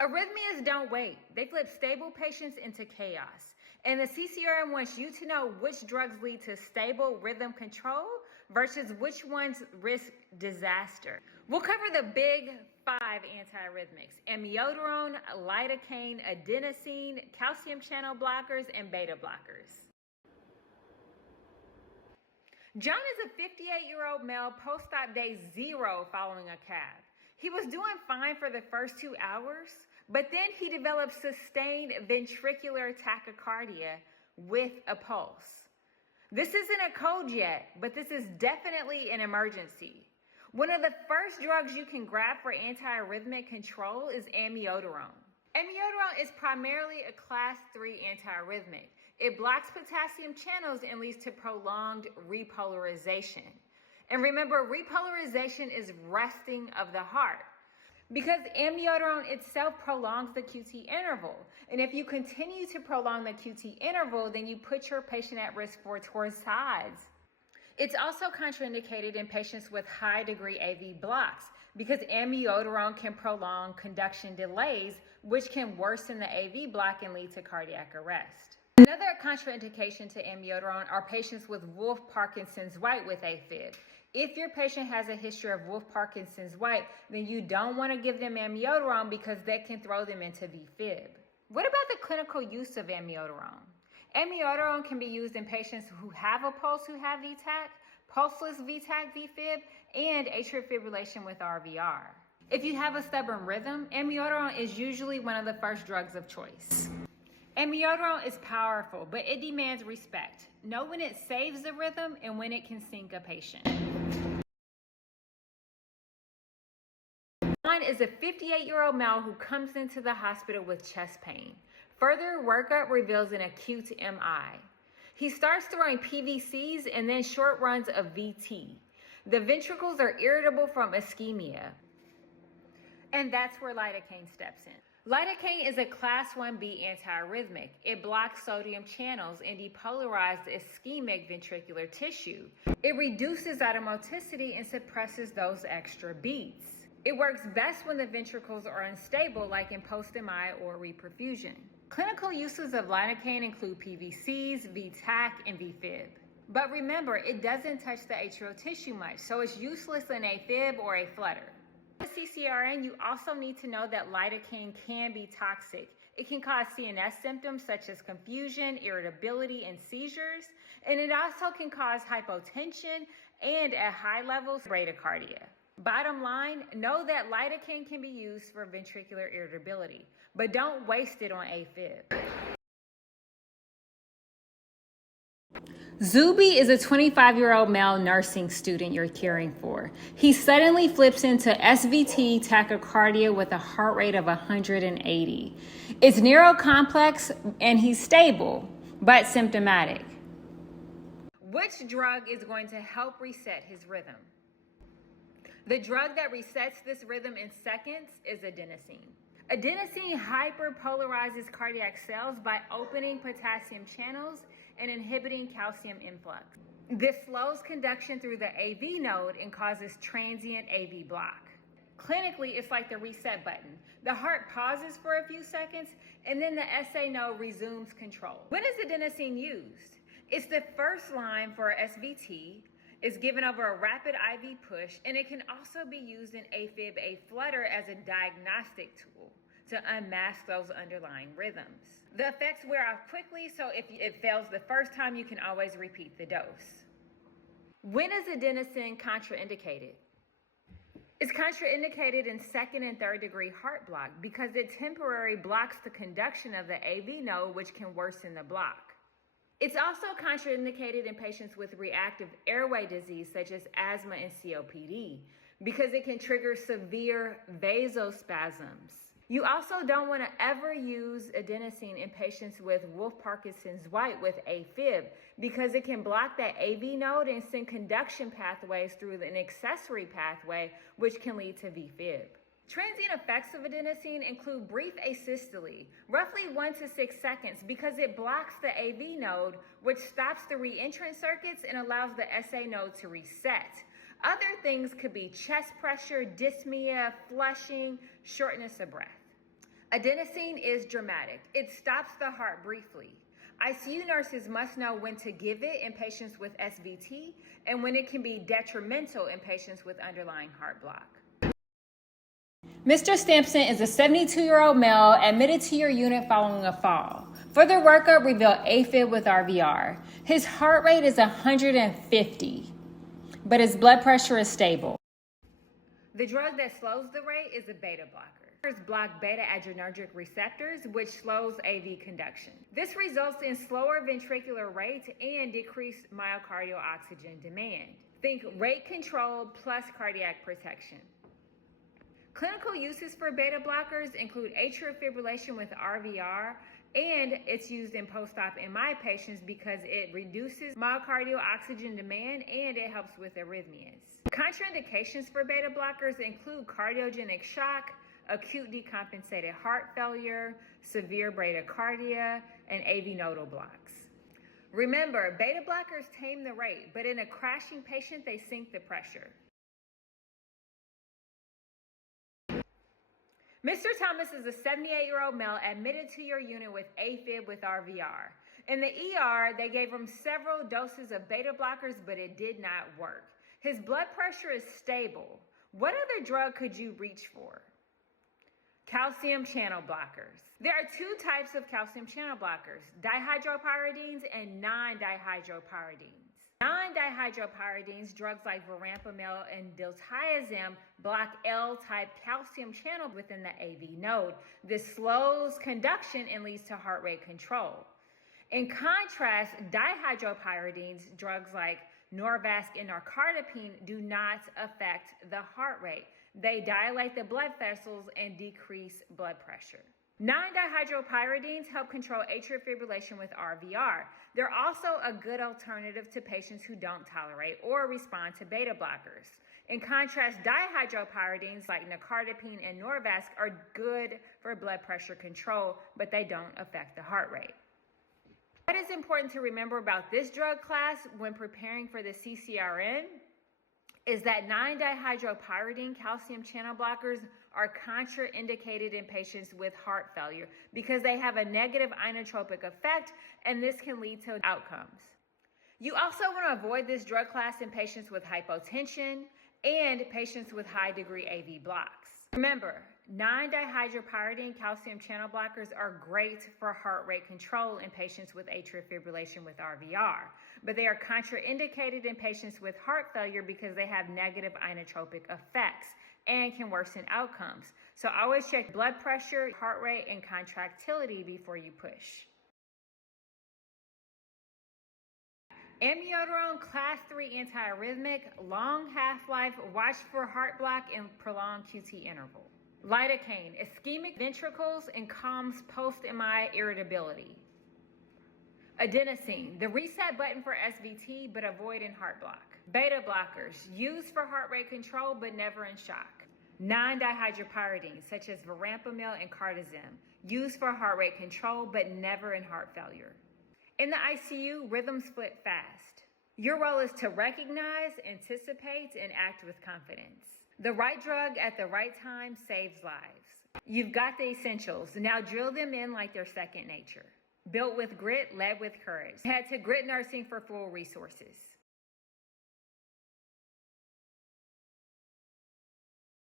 Arrhythmias don't wait. They flip stable patients into chaos. And the CCRN wants you to know which drugs lead to stable rhythm control versus which ones risk disaster. We'll cover the big 5 antiarrhythmics: amiodarone, lidocaine, adenosine, calcium channel blockers, and beta blockers. John is a 58-year-old male post-op day 0 following a cab. He was doing fine for the first 2 hours, but then he developed sustained ventricular tachycardia with a pulse. This isn't a code yet, but this is definitely an emergency. One of the first drugs you can grab for antiarrhythmic control is amiodarone. Amiodarone is primarily a class 3 antiarrhythmic. It blocks potassium channels and leads to prolonged repolarization. And remember, repolarization is resting of the heart, because amiodarone itself prolongs the QT interval. And if you continue to prolong the QT interval, then you put your patient at risk for torsades. It's also contraindicated in patients with high degree AV blocks, because amiodarone can prolong conduction delays, which can worsen the AV block and lead to cardiac arrest. Another contraindication to amiodarone are patients with Wolff-Parkinson's-White with AFib. If your patient has a history of Wolff-Parkinson's-White, then you don't want to give them amiodarone because that can throw them into VFib. What about the clinical use of amiodarone? Amiodarone can be used in patients who have a pulse who have VTAC, pulseless VTAC VFib, and atrial fibrillation with RVR. If you have a stubborn rhythm, amiodarone is usually one of the first drugs of choice. Amiodarone is powerful, but it demands respect. Know when it saves the rhythm and when it can sink a patient. John is a 58-year-old male who comes into the hospital with chest pain. Further workup reveals an acute MI. He starts throwing PVCs and then short runs of VT. The ventricles are irritable from ischemia. And that's where lidocaine steps in. Lidocaine is a class 1B antiarrhythmic. It blocks sodium channels and depolarizes ischemic ventricular tissue. It reduces automaticity and suppresses those extra beats. It works best when the ventricles are unstable, like in post-MI or reperfusion. Clinical uses of lidocaine include PVCs, VTAC, and VFib. But remember, it doesn't touch the atrial tissue much, so it's useless in AFib or a flutter. With CCRN, you also need to know that lidocaine can be toxic. It can cause CNS symptoms such as confusion, irritability, and seizures, and it also can cause hypotension and, at high levels, bradycardia. Bottom line, know that lidocaine can be used for ventricular irritability, but don't waste it on AFib. Zuby is a 25-year-old male nursing student you're caring for. He suddenly flips into SVT tachycardia with a heart rate of 180. It's neurocomplex and he's stable, but symptomatic. Which drug is going to help reset his rhythm? The drug that resets this rhythm in seconds is adenosine. Adenosine hyperpolarizes cardiac cells by opening potassium channels and inhibiting calcium influx. This slows conduction through the AV node and causes transient AV block. Clinically, it's like the reset button. The heart pauses for a few seconds and then the SA node resumes control. When is adenosine used? It's the first line for SVT. It's given over a rapid IV push, and it can also be used in AFib, a flutter, as a diagnostic tool to unmask those underlying rhythms. The effects wear off quickly, so if it fails the first time, you can always repeat the dose. When is adenosine contraindicated? It's contraindicated in second and third degree heart block because it temporarily blocks the conduction of the AV node, which can worsen the block. It's also contraindicated in patients with reactive airway disease such as asthma and COPD because it can trigger severe vasospasms. You also don't want to ever use adenosine in patients with Wolff-Parkinson's-White with AFib because it can block that AV node and send conduction pathways through an accessory pathway, which can lead to VFib. Transient effects of adenosine include brief asystole, roughly 1 to 6 seconds, because it blocks the AV node, which stops the reentrant circuits and allows the SA node to reset. Other things could be chest pressure, dyspnea, flushing, shortness of breath. Adenosine is dramatic. It stops the heart briefly. ICU nurses must know when to give it in patients with SVT and when it can be detrimental in patients with underlying heart block. Mr. Stampson is a 72-year-old male admitted to your unit following a fall. Further workup revealed AFib with RVR. His heart rate is 150, but his blood pressure is stable. The drug that slows the rate is a beta blocker. Block beta adrenergic receptors, which slows AV conduction. This results in slower ventricular rate and decreased myocardial oxygen demand. Think rate control plus cardiac protection. Clinical uses for beta blockers include atrial fibrillation with RVR, and it's used in post-op MI patients because it reduces myocardial oxygen demand and it helps with arrhythmias. Contraindications for beta blockers include cardiogenic shock, acute decompensated heart failure, severe bradycardia, and AV nodal blocks. Remember, beta blockers tame the rate, but in a crashing patient, they sink the pressure. Mr. Thomas is a 78-year-old male admitted to your unit with AFib with RVR. In the ER, they gave him several doses of beta blockers, but it did not work. His blood pressure is stable. What other drug could you reach for? Calcium channel blockers. There are two types of calcium channel blockers, dihydropyridines and non-dihydropyridines. Non-dihydropyridines, drugs like verapamil and diltiazem, block L-type calcium channel within the AV node. This slows conduction and leads to heart rate control. In contrast, dihydropyridines, drugs like Norvasc and Narcardipine, do not affect the heart rate. They dilate the blood vessels and decrease blood pressure. Non-dihydropyridines help control atrial fibrillation with RVR. They're also a good alternative to patients who don't tolerate or respond to beta blockers. In contrast, dihydropyridines like Narcardipine and Norvasc are good for blood pressure control, but they don't affect the heart rate. What is important to remember about this drug class when preparing for the CCRN is that non-dihydropyridine calcium channel blockers are contraindicated in patients with heart failure because they have a negative inotropic effect, and this can lead to outcomes. You also want to avoid this drug class in patients with hypotension and patients with high degree AV blocks. Remember, non-dihydropyridine calcium channel blockers are great for heart rate control in patients with atrial fibrillation with RVR, but they are contraindicated in patients with heart failure because they have negative inotropic effects and can worsen outcomes. So always check blood pressure, heart rate, and contractility before you push. Amiodarone class 3 antiarrhythmic, long half-life, watch for heart block and prolonged QT interval. Lidocaine, ischemic ventricles and calms post-MI irritability. Adenosine, the reset button for SVT, but avoid in heart block. Beta blockers, used for heart rate control, but never in shock. Non-dihydropyridines, such as verapamil and cardizem, used for heart rate control, but never in heart failure. In the ICU, rhythms flip fast. Your role is to recognize, anticipate, and act with confidence. The right drug at the right time saves lives. You've got the essentials. Now drill them in like they're second nature. Built with grit, led with courage. Head to Grit Nursing for full resources.